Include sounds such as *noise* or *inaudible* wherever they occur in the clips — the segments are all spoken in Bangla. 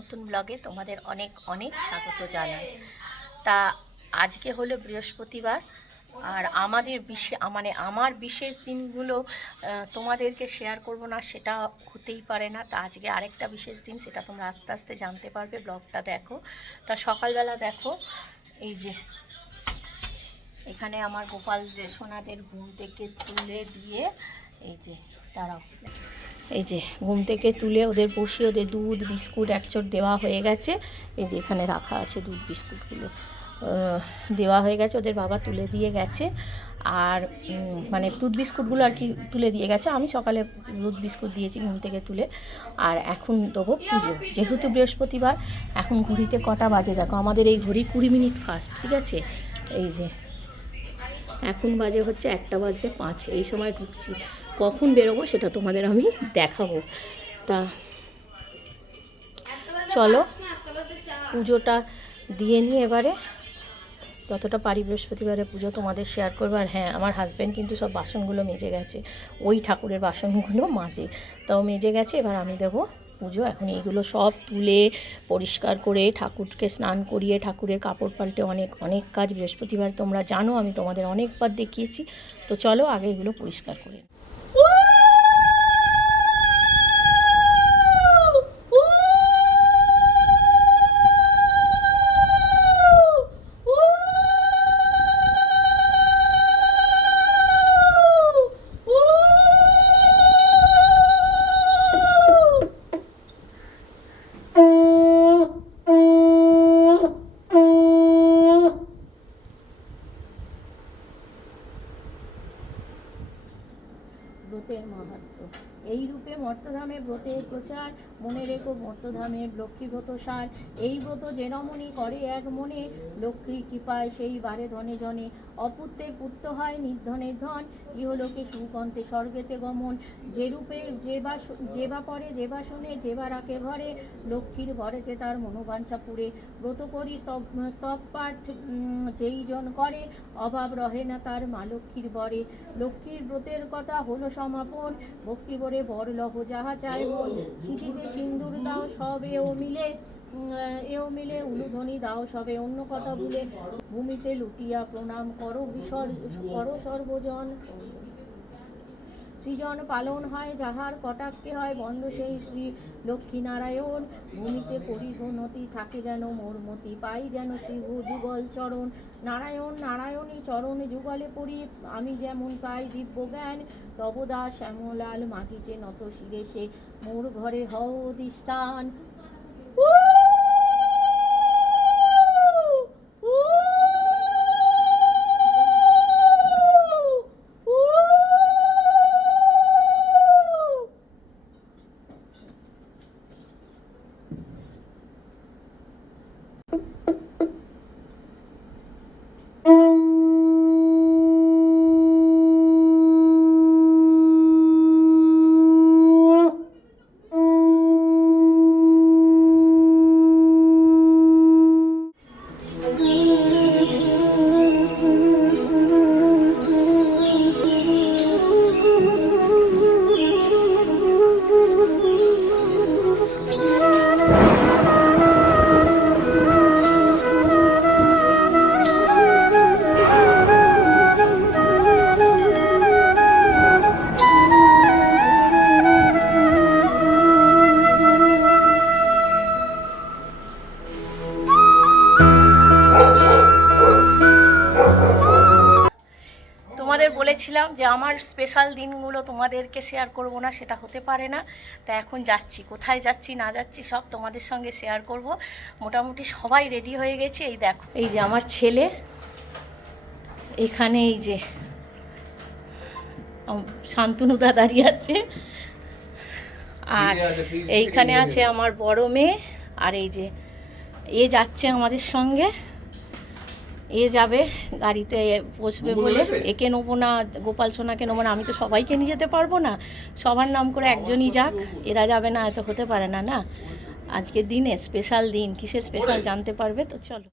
নতুন ব্লগে তোমাদের অনেক অনেক স্বাগত জানাই। তা আজকে হলো বৃহস্পতিবার, আর আমাদের বিশে মানে আমার বিশেষ দিনগুলো তোমাদেরকে শেয়ার করব না, সেটা হতেই পারে না। তা আজকে আরেকটা বিশেষ দিন, সেটা তোমরা আস্তে আস্তে জানতে পারবে ব্লগটা দেখো। তা সকালবেলা দেখো, এই যে, এখানে আমার গোপাল সোনাদের ঘুম থেকে তুলে দিয়ে, এই যে, দাঁড়াও। এই যে, ঘুম থেকে তুলে ওদের বসিয়ে ওদের দুধ, বিস্কুট একচোট দেওয়া হয়ে গেছে। এই যে, এখানে রাখা আছে দুধ, বিস্কুটগুলো। দেওয়া হয়ে গেছে, ওদের বাবা তুলে দিয়ে গেছে। আর মানে দুধ, বিস্কুটগুলো আর কি তুলে দিয়ে গেছে। আমি সকালে দুধ, বিস্কুট দিয়েছি ঘুম থেকে তুলে। আর এখন দেবো পুজো। যেহেতু বৃহস্পতিবার, এখন ঘড়িতে কটা বাজে? দেখো, আমাদের এই ঘড়ি কুড়ি মিনিট ফাস্ট, ঠিক আছে? এই যে, এখন বাজে হচ্ছে একটা বাজতে পাঁচ। এই সময় ঢুকছি। কখন বেরোবো সেটা তোমাদের আমি দেখাবো। তা চলো, পুজোটা দিয়ে নিই এবারে। যতটা পারি বৃহস্পতিবারে পুজো তোমাদের শেয়ার করব। আর হ্যাঁ আমার হাজব্যান্ড কিন্তু সব বাসনগুলো মেজে গেছে। ওই ঠাকুরের বাসনগুলো মাজে। তাও মেজে গেছে, এবার আমি দেবো পুজো। এখন এইগুলো সব তুলে পরিষ্কার করে ঠাকুরকে স্নান করিয়ে ঠাকুরের কাপড় পাল্টে অনেক অনেক কাজ। বৃহস্পতিবার তোমরা জানো, আমি তোমাদের অনেকবার দেখিয়েছি। তো চলো আগে এগুলো পরিষ্কার করে ব্রতের প্রচার, মনে রেখো মর্তধামে লক্ষ্মী ব্রত সার। এই ব্রত যে করে এক মনে, লক্ষ্মী কৃপায় সেই বারে ধনে জনে। অপুত্রের পুত্র হয় নির্ধনের ধন, ইহলোকে সুকন্তে স্বর্গেতে গমন। যে রূপে যে বা যে বা পরে, যে বা শুনে, যে বা রাখে ঘরে, লক্ষ্মীর ঘরেতে তার মনোবাঞ্ছা পুরে। ব্রত করি স্তব পাঠ যেই জন করে, অভাব রহে না তার মা লক্ষ্মীর বরে। লক্ষ্মীর ব্রতের কথা হলো সমাপন ভক্তি ভরে বর লহ যাহা চায় মন স্মৃতিতে সিন্দুর দাও, সব এও মিলে এও মিলে, উলুধ্বনি দাও, সবে অন্য কথা ভুলে, ভূমিতে লুটিয়া প্রণাম করো বিসর করো সর্বজন। সৃজন পালন হয়, যাহার কটাক্ষে হয় বন্ধ সেই শ্রী লক্ষ্মীনারায়ণ। ভূমিতে করি গণতি থাকে যেন মোরমতি পাই যেন শ্রী যুগল চরণ। নারায়ণ, নারায়ণী চরণ যুগলে পড়ি, আমি যেমন পাই দিব্য জ্ঞান তবদা শ্যামলাল মাগিছে নত শিরে সে মোর ঘরে হও অধিষ্ঠান। বলেছিলাম যে আমার স্পেশাল দিনগুলো তোমাদেরকে শেয়ার করব না সেটা হতে পারে না। তা এখন যাচ্ছি কোথায় যাচ্ছি না যাচ্ছি সব তোমাদের সঙ্গে শেয়ার করব। মোটামুটি সবাই রেডি হয়ে গেছে এই দেখো। এই যে আমার ছেলে এখানে এই যে শান্তনুদা দাঁড়িয়ে আছে। আর এইখানে আছে আমার বড় মেয়ে আর এই যে এ যাচ্ছে আমাদের সঙ্গে। এ যাবে গাড়িতে বসবে বলে একে নেব না গোপাল সোনাকে নেব না আমি তো সবাইকে নিয়ে যেতে পারব না। সবার নাম করে একজনই যাক এরা যাবে না এত হতে পারে না না? আজকের দিনে স্পেশাল দিন কিসের স্পেশাল জানতে পারবে তো চলো।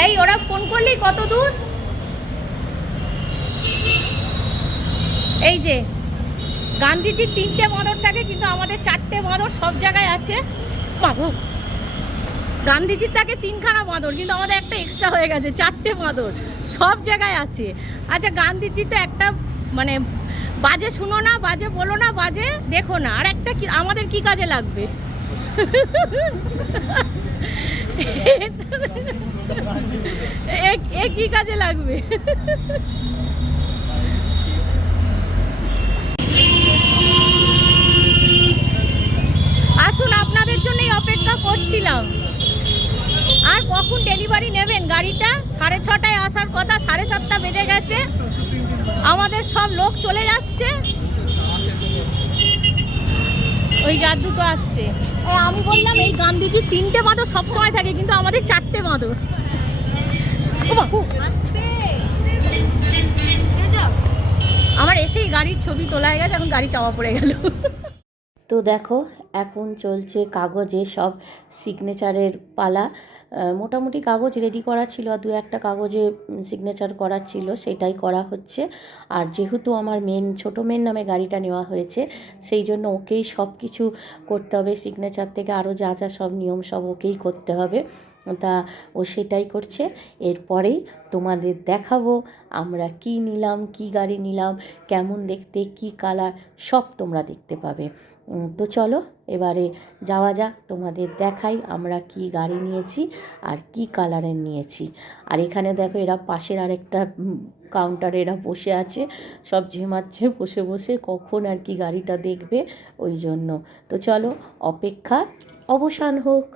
এই, ওরা ফোন করলি? কত দূর? এই যে, গান্ধীজির তিনটে বাঁদর থাকে, কিন্তু আমাদের চারটে বাঁদর সব জায়গায় আছে। গান্ধীজির থাকে তিনখানা বাঁদর, কিন্তু আমাদের একটা এক্সট্রা হয়ে গেছে, চারটে বাঁদর সব জায়গায় আছে। আচ্ছা গান্ধীজি তো একটা মানে বাজে শুনো না, বাজে বলো না, বাজে দেখো না। আর একটা কি, আমাদের কি কাজে লাগবে? *laughs* এ- কাজে লাগবে? আসুন, আপনাদের জন্যই অপেক্ষা করছিলাম। আর কখন ডেলিভারি নেবেন গাড়িটা? সাড়ে ছটায় আসার কথা, সাড়ে সাতটা বেজে গেছে। আমাদের সব লোক চলে যাচ্ছে। ওই যার দুটো আসছে। আমি বললাম এই গান্ধীজি তিনটে বাঁদর সবসময় থাকে কিন্তু আমাদের চারটে বাপু, আমার এসেই গাড়ির ছবি তোলা গেছে এখন গাড়ি চাওয়া পড়ে গেল। তো দেখো এখন চলছে কাগজে সব সিগনেচারের পালা। মোটামুটি কাগজ রেডি করা ছিল আর দু একটা কাগজে সিগনেচার করার ছিল, সেটাই করা হচ্ছে। আর যেহেতু আমার মেন ছোটো মেন নামে গাড়িটা নেওয়া হয়েছে, সেই জন্য ওকেই সব কিছু করতে হবে। সিগনেচার থেকে আরও যা যা সব নিয়ম, সব ওকেই করতে হবে। তা ও সেটাই করছে। এরপরেই তোমাদের দেখাবো আমরা কি নিলাম, কি গাড়ি নিলাম, কেমন দেখতে, কি কালার সব তোমরা দেখতে পাবে। তো চলো এবারে যাওয়া যাক, তোমাদের দেখাই আমরা কি গাড়ি নিয়েছি আর কি কালারের নিয়েছি। আর এখানে দেখো এরা পাশের আরেকটা কাউন্টারে এরা বসে আছে, সব ঝেমাচ্ছে, বসে বসে কখন আর কি গাড়িটা দেখবে, ওই জন্য। তো চলো, অপেক্ষার অবসান হোক।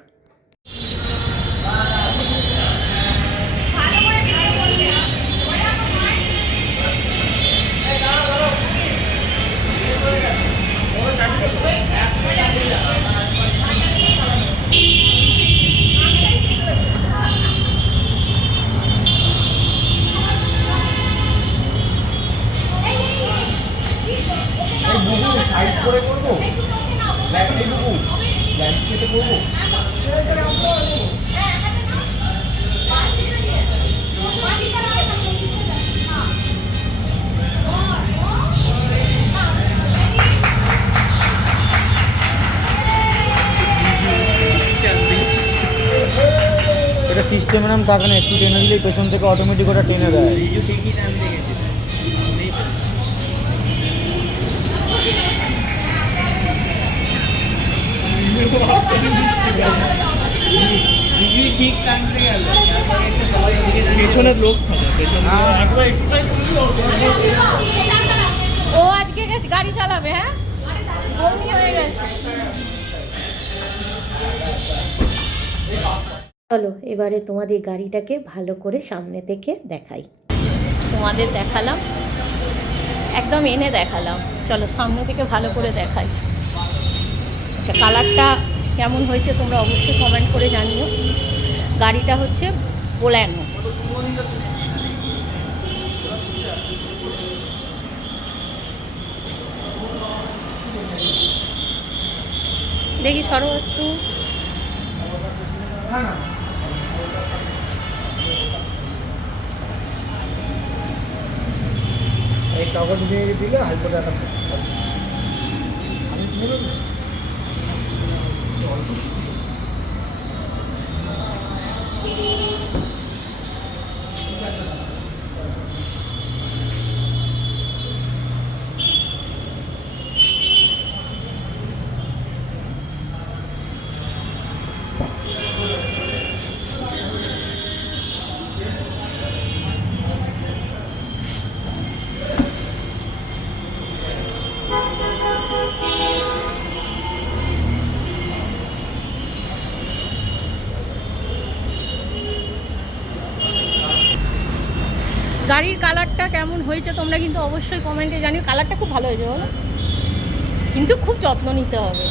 এটা সিস্টেমের নাম থাকে না একটু টেনে দিলেই পেছন থেকে অটোমেটিক ওটা টেনে দেয়। পেছনের লোক। ও আজকে গাড়ি চালাবে হ্যাঁ? হয়ে গেছে। চলো এবারে তোমাদের গাড়িটাকে ভালো করে সামনে থেকে দেখাই। তোমাদের দেখালাম একদম এনে দেখালাম। চলো সামনে থেকে ভালো করে দেখাই। আচ্ছা কালারটা কেমন হয়েছে তোমরা অবশ্যই কমেন্ট করে জানিও। গাড়িটা হচ্ছে বোল্যানো দেখি সরো একটু। এই কাগজ নিয়ে দিলে হাইকোর্টে একটা আমি নেবেন গাড়ির হয়েছে, তোমরা কিন্তু অবশ্যই কমেন্টে জানিও। কালারটা খুব ভালো হয়েছে, বলো। কিন্তু খুব যত্ন নিতে হবে।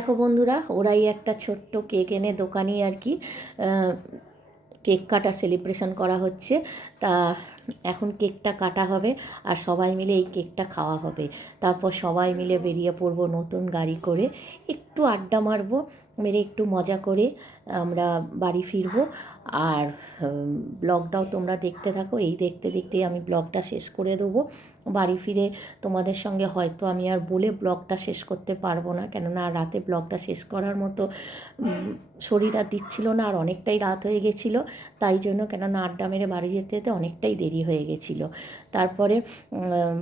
দেখো বন্ধুরা, ওরাই একটা ছোট্ট কেক এনে দোকানি আর কি কেক কাটা সেলিব্রেশন করা হচ্ছে। তা এখন কেকটা কাটা হবে আর সবাই মিলে এই কেকটা খাওয়া হবে। তারপর সবাই মিলে বেরিয়ে পড়ব নতুন গাড়ি করে। একটু আড্ডা মারবো, মেরে একটু মজা করে আমরা বাড়ি ফিরবো। আর ব্লগটাও তোমরা দেখতে থাকো। এই দেখতে দেখতেই আমি ব্লগটা শেষ করে দেবো। বাড়ি ফিরে তোমাদের সঙ্গে হয়তো আমি আর বলে ব্লগটা শেষ করতে পারব না। কেননা রাতে ব্লগটা শেষ করার মতো শরীর আর দিচ্ছিল না আর অনেকটাই রাত হয়ে গেছিল। তাই জন্য কেননা আড্ডা মেরে বাড়ি যেতে যেতে অনেকটাই দেরি হয়ে গেছিল। তারপরে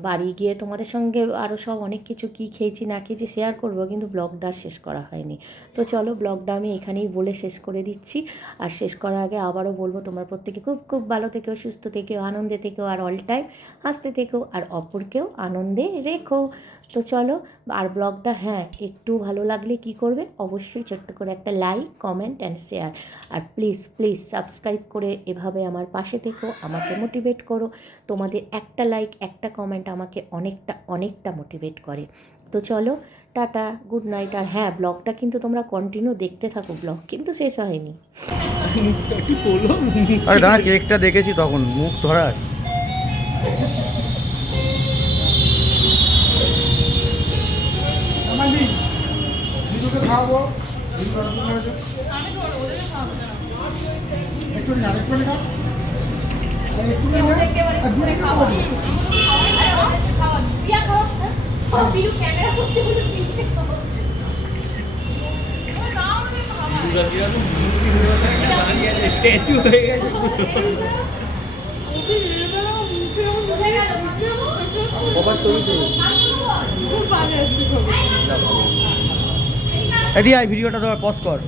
বাড়ি গিয়ে তোমাদের সঙ্গে আরও সব অনেক কিছু কী খেয়েছি না খেয়েছি শেয়ার করব কিন্তু ব্লগটা শেষ করা হয়নি। তো চলো ব্লগটা আমি এখানেই বলে শেষ করে দিচ্ছি। আর শেষ করার আগে আবারও বলব তোমার প্রত্যেকে খুব খুব ভালো থেকেও সুস্থ থেকেও আনন্দে থেকেও আর অল টাইম হাসতে থেকেও আর অপরকেও আনন্দে রেখো। তো চলো আর ব্লগটা হ্যাঁ একটু ভালো লাগলে কি করবে? অবশ্যই ছোট্ট করে একটা লাইক কমেন্ট অ্যান্ড শেয়ার আর প্লিজ প্লিজ সাবস্ক্রাইব করে এভাবে আমার পাশে থেকো আমাকে মোটিভেট করো। তোমাদের একটা লাইক একটা কমেন্ট আমাকে অনেকটা অনেকটা মোটিভেট করে। তো চলো টাটা গুড নাইট আর হ্যাঁ ব্লগটা কিন্তু তোমরা কন্টিনিউ দেখতে থাকো ব্লগ কিন্তু শেষ হয়নি। একটু তোলো? আরে দাঁড়া কেকটা দেখেছি তখন মুখ ধরা খাওয়াবো। একটু না একটু না একটু না আর দূরে খাওয়াবো স্ট্যাচু হয়ে ছবি এদি আই ভিডিওটা ধর পজ কর।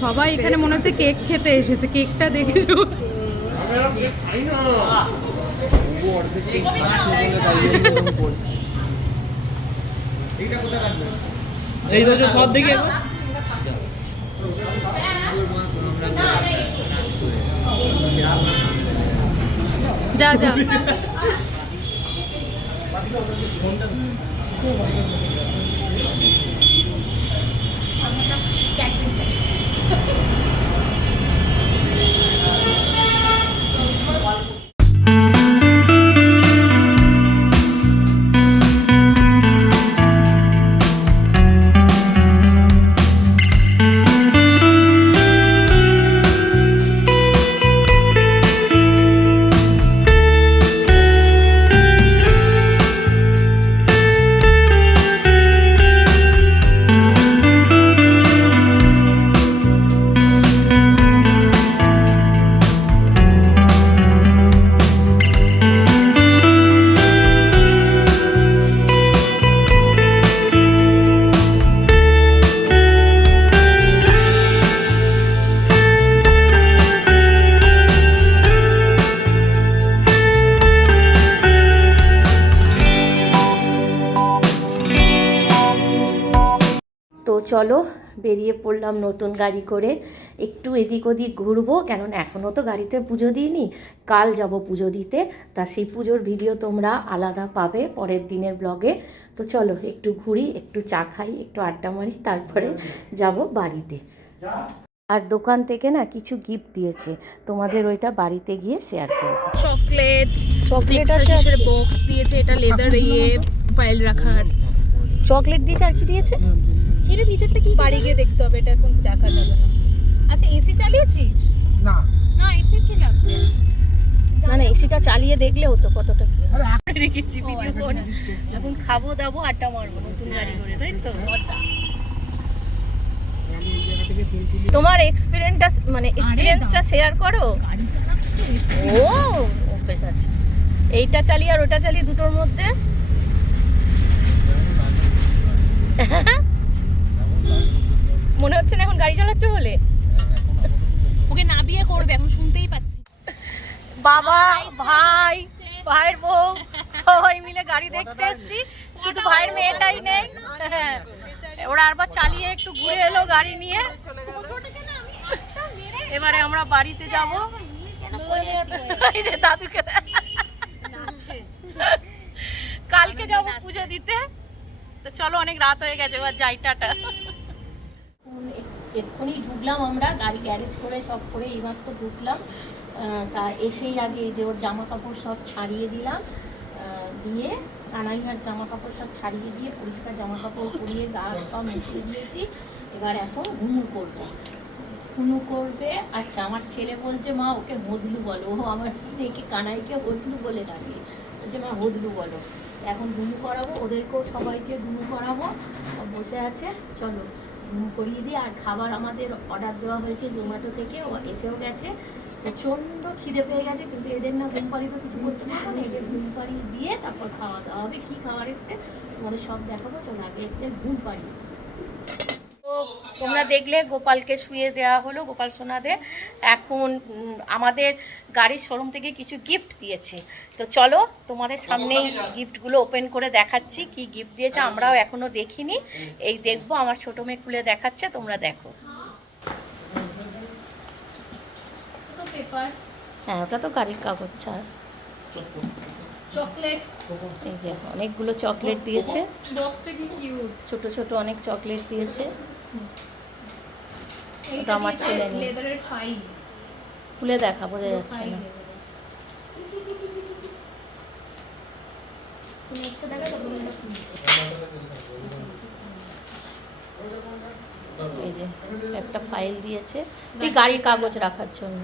সবাই এখানে মনে হচ্ছে কেক খেতে এসেছে কেকটা দেখে শুধু এই তো সব দেখি যা যা। *laughs* চলো বেরিয়ে পড়লাম নতুন গাড়ি করে। একটু এদিক ওদিক ঘুরবো কেননা এখনও তো গাড়িতে পুজো দিইনি। কাল যাব পুজো দিতে। তা সেই পুজোর ভিডিও তোমরা আলাদা পাবে পরের দিনের ব্লগে। তো চলো একটু ঘুরি একটু চা খাই একটু আড্ডা মারি তারপরে যাব বাড়িতে। আর দোকান থেকে না কিছু গিফট দিয়েছে। তোমাদের ওইটা বাড়িতে গিয়ে শেয়ার করব। চকলেট চকলেট আছে বক্স দিয়েছে এটা লেদার ইয়ে ফাইল রাখার। চকলেট দিয়েছে আর কি দিয়েছে? এটা ভিতরটা কি বাড়ি গিয়ে দেখতে হবে এটা এখন দেখা যাবে না। আচ্ছা এসি চালিয়েছিস? না। না এসি কি লাগবে? না না এসিটা চালিয়ে দেখলে হতো কতটা কি। হয়। রেখেছি ভিডিও করে। এখন খাব দাবো আড্ডা মারবো নতুন গাড়ি করে তাই তো? মজা আমি এই জায়গা থেকে তেল কিনে তোমার এক্সপিরিয়েন্সটা মানে এক্সপিরিয়েন্সটা শেয়ার করো। ও অভ্যেস আছে। এইটা চালিয়ে আর ওটা চালিয়ে দুটোর মধ্যে? *laughs* মনে হচ্ছে না এখন গাড়ি চালাচ্ছ বলে? ওকে না বিয়ে করবে এখন শুনতেই পাচ্ছি। বাবা ভাই ভাইয়ের বউ সবাই মিলে গাড়ি দেখতে এসেছি। শুধু ভাইয়ের মেয়েটাই নেই। ওরা আরবার চালিয়ে একটু ঘুরে এলো গাড়ি নিয়ে। এবারে আমরা বাড়িতে যাব। দাদুকে কালকে যাব পুজো দিতে। তো চলো অনেক রাত হয়ে গেছে এবার যাই টাটা। এক্ষুনি ঢুকলাম আমরা, গাড়ি গ্যারেজ করে সব করে তো ঢুকলাম। তা এসেই আগে যে ওর জামা কাপড় সব ছাড়িয়ে দিলাম। দিয়ে কানাইহার জামা কাপড় সব ছাড়িয়ে দিয়ে পরিষ্কার জামা কাপড় পরিয়ে গা পা মুছিয়ে দিয়েছি। এবার এখন ঘুমু করব। হুনু করবে। আচ্ছা আমার ছেলে বলছে, মা, ওকে হদলু বলো। ও আমার দেখে কানাইকে হদলু বলে ডাকে। বলছে, মা হদলু বলো। এখন হুনু করাবো, ওদেরকেও সবাইকে হুনু করাবো। বসে আছে, চলো। করিয়ে দিই। আর খাবার আমাদের অর্ডার দেওয়া হয়েছে জোম্যাটো থেকে এসেও গেছে। প্রচণ্ড খিদে পেয়ে গেছে, কিন্তু এদের না ঘুম পাড়ি তো কিছু করতে পারব না। এদের ঘুম পাড়ি দিয়ে তারপর খাওয়া দাওয়া হবে, কী খাবার এসছে তোমাদের সব দেখাবো। চলো আগে এদের ঘুম পাড়ি তো তোমরা দেখলে গোপালকে শুয়ে দেওয়া হলো, গোপাল সোনাদের। এখন আমাদের গাড়ির শোরুম থেকে কিছু গিফট দিয়েছে। তো চলো তোমাদের সামনেই গিফটগুলো ওপেন করে দেখাচ্ছি কি গিফট দিয়েছে আমরাও এখনও দেখিনি। এই দেখব আমার ছোট মেয়ে খুলে দেখাচ্ছে তোমরা দেখো। হ্যাঁ ওটা তো গাড়ির কাগজ ছাড়। চকলেটস এই যে অনেকগুলো চকলেট দিয়েছে। বক্সটা কি কিউট ছোট ছোট অনেক চকলেট দিয়েছে। আমার ছেলে নিয়ে। খুলে দেখা বোঝা যাচ্ছে না। এই যে একটা ফাইল দিয়েছে। এই গাড়ির কাগজ রাখার জন্য।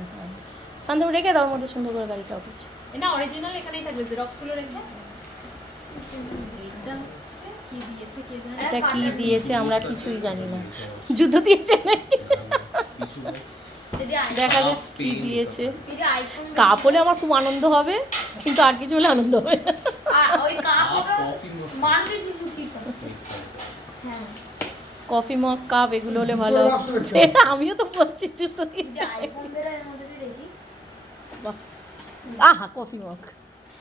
শান্তনু রেখে দাও মধ্যে সুন্দর করে গাড়ির কাগজ না অরিজিনাল এখানেই থাকবে জেরক্সগুলো রেখে। এটা কি দিয়েছে কে জানে? এটা কি দিয়েছে আমরা কিছুই জানি না। যুদ্ধ দিয়েছে নাকি? দেখা যাক কি দিয়েছে। কাপ হলে আমার খুব আনন্দ হবে কিন্তু আর কিছু হলে আনন্দ হবে না। কফি মগ কাপ এগুলো হলে ভালো। সেটা *laughs* আমিও তো বলছি জুতো বাহ। আহা কফি মগ।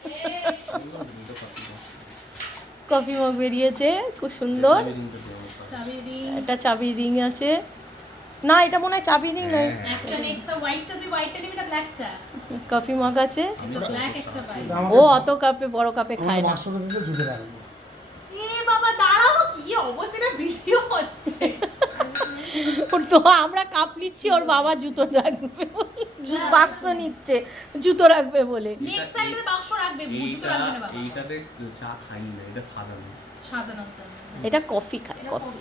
*laughs* কফি মগ বেরিয়েছে খুব সুন্দর। একটা চাবি রিং আছে। না এটা মনে হয় চাবি রিং নয়। ব্ল্যাকটা কফি মগ আছে। ও অত কাপে বড় কাপে খায় না পাঁচশো টাকা জুড়ে রাখব এ বাবা কি ভিডিও হচ্ছে। ওর তো আমরা কাপ নিচ্ছি ওর বাবা জুতো রাখবে বাক্স নিচ্ছে জুতো রাখবে বলে। নেক্সট সাইডে বাক্স রাখবে বুঝতে রাখবে না এইটাতে চা খাই না এটা সাজানো। কফি খায় কফি।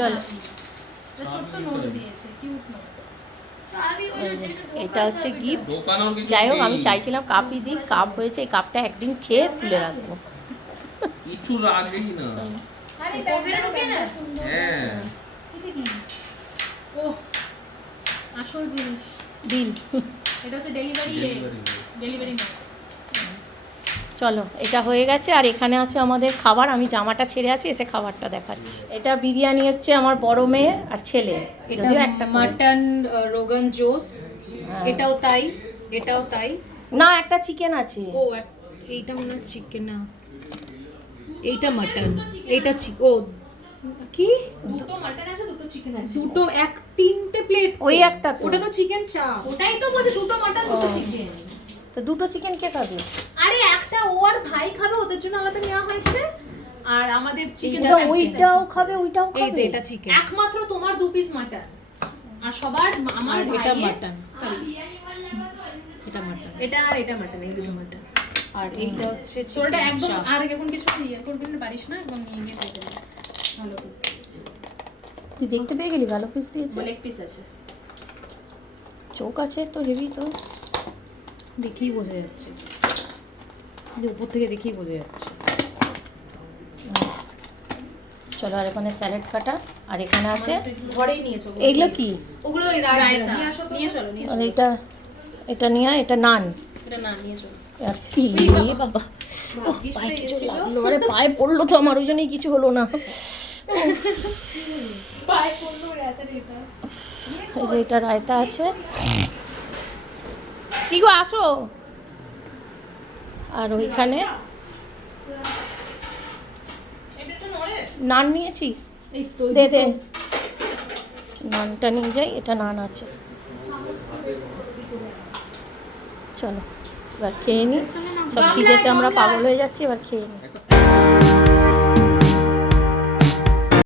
চলো। ছোট্ট নোট দিয়েছে কিউট নোট এটা হচ্ছে গিফট যাই হোক আমি চাইছিলাম কাপই দিই কাপ হয়েছে এই কাপটা একদিন খেয়ে তুলে রাখব। কিছু লাগেই না। আরে ঢুকে না? হ্যাঁ। এটা কি ও আসল জিনিস। দিন। এটা হচ্ছে ডেলিভারি ডেলিভারি চলো এটা হয়ে গেছে। আর এখানে আছে আমাদের খাবার। আমি জামাটা ছেড়ে আসি এসে খাবারটা দেখাচ্ছি। এটা বিরিয়ানি হচ্ছে আমার বড় মেয়ে আর ছেলে যদিও একটা মাটন রোগান জোস। হ্যাঁ। এটাও তাই এটাও তাই। না একটা চিকেন আছে। ও এইটা মনে হয় চিকেন না। এইটা মাটন এইটা চিক ও কি? দুটো মাটন আছে দুটো চিকেন আছে। দুটো এক তিনটে প্লেট ওই একটা ওটা তো চিকেন চাপ ওটাই তো বলছে দুটো মাটন দুটো চিকেন তো দুটো চিকেন কে খাবে? আরে একটা ও আর ভাই খাবে ওদের জন্য আলাদা নেওয়া হয়েছে। আর আমাদের চিকেন এইটা ওটা ওইটাও খাবে ওইটাও এই যে এটা চিকেন একমাত্র তোমার দু পিস মাটন আর সবার আমার এটা মাটন সরি এটা মাটন এটা আর এটা মাটন এই দুটো মাটন আর এইটা হচ্ছে চিকেন একদম আর এখন কিছু ইয়ে করবি না পারিস না একদম নিয়ে নিয়ে পেয়ে ভালো পিস তুই দেখতে পেয়ে গেলি? ভালো পিস দিয়েছে? লেগ পিস আছে। চোখ আছে তো হেভি তো। দেখেই বোঝা যাচ্ছে। কিন্তু উপর থেকে দেখেই বোঝা যাচ্ছে। চলো আর এখানে স্যালাড কাটা। আর এখানে আছে ঘরেই নিয়েছো এইগুলো কি? ওগুলো নিয়ে আসো নিয়ে চলো নিয়ে আর এটা এটা নিয়ে এটা নান। এটা না নিয়ে চলো। বাবা পায়ে কিছু লাগল। আরে পায়ে পড়ল তো আমার ওই জন্যই কিছু হলো না। এই যে এটা রায়তা আছে। কি গো আসো। আর ওইখানে? নান নিয়েছিস? দে দে। নানটা নিয়ে যাই এটা নান আছে। চলো। এবার খেয়ে নিই সব খিদেতে আমরা পাগল হয়ে যাচ্ছি এবার খেয়ে নিই